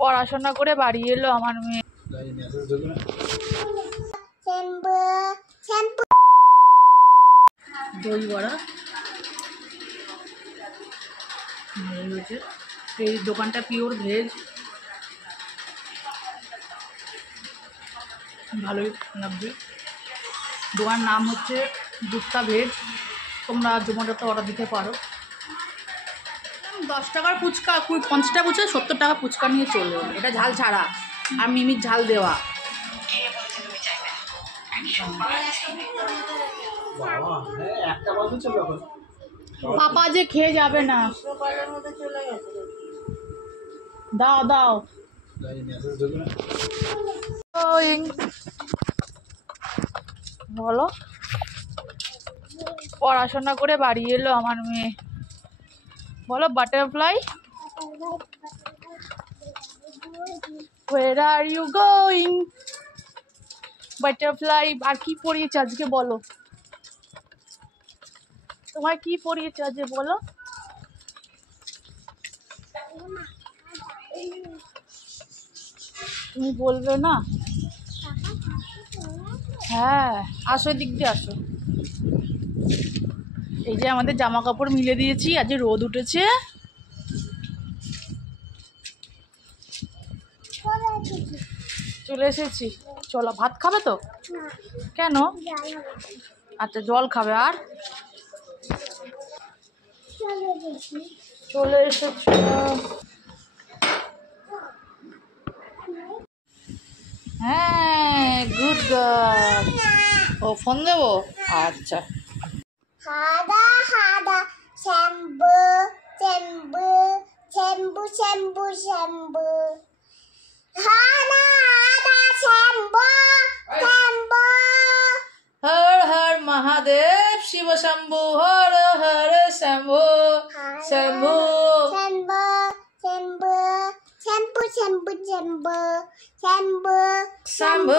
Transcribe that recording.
পড়াশোনা করে বাড়ি এলো আমার মেয়ে। দই বড়া হয়েছে। এই দোকানটা পিওর ভেজ, ভালোই লাগবে। দোকানের নাম হচ্ছে গুপ্তা ভেজ। তোমরা জোম্যাটোতে অর্ডার দিতে পারো। 10 টাকার ফুচকা, 50 টাকা ফুচকা, 70 টাকা ফুচকা নিয়ে চলবে। এটা ঝাল ছাড়া আর মিমির ঝাল দেওয়া। পাপা যে খেয়ে যাবে না, দাও দাও। বলো, পড়াশোনা করে বাড়ি এলো আমার মেয়ে। বলো butterfly, where are you going? Butterfly. আর কি পড়িয়েছে আজকে বলো, তোমায় কি পড়িয়েছে আজকে বলো? তুমি বলবে না? হ্যাঁ, আসো, দিক দিয়ে আসো। এই যে আমাদের জামা কাপড় মিলে দিয়েছি, আজ রোদ উঠেছে। চলে এসেছি। চলো, ভাত খাবে তো? কেন? আচ্ছা, জল খাবে। আর চলে এসেছ? হ্যাঁ, গুড গার্ল। ও ফোন দেবো? আচ্ছা। হাদা হাদা shampoo shampoo shampoo shampoo shampoo হাদা হাদা shampoo shampoo. Har Har Mahadev, Shiv Shambhu, Har Har Shambhu Shambhu shampoo shampoo shampoo shampoo shampoo shampoo Shambhu.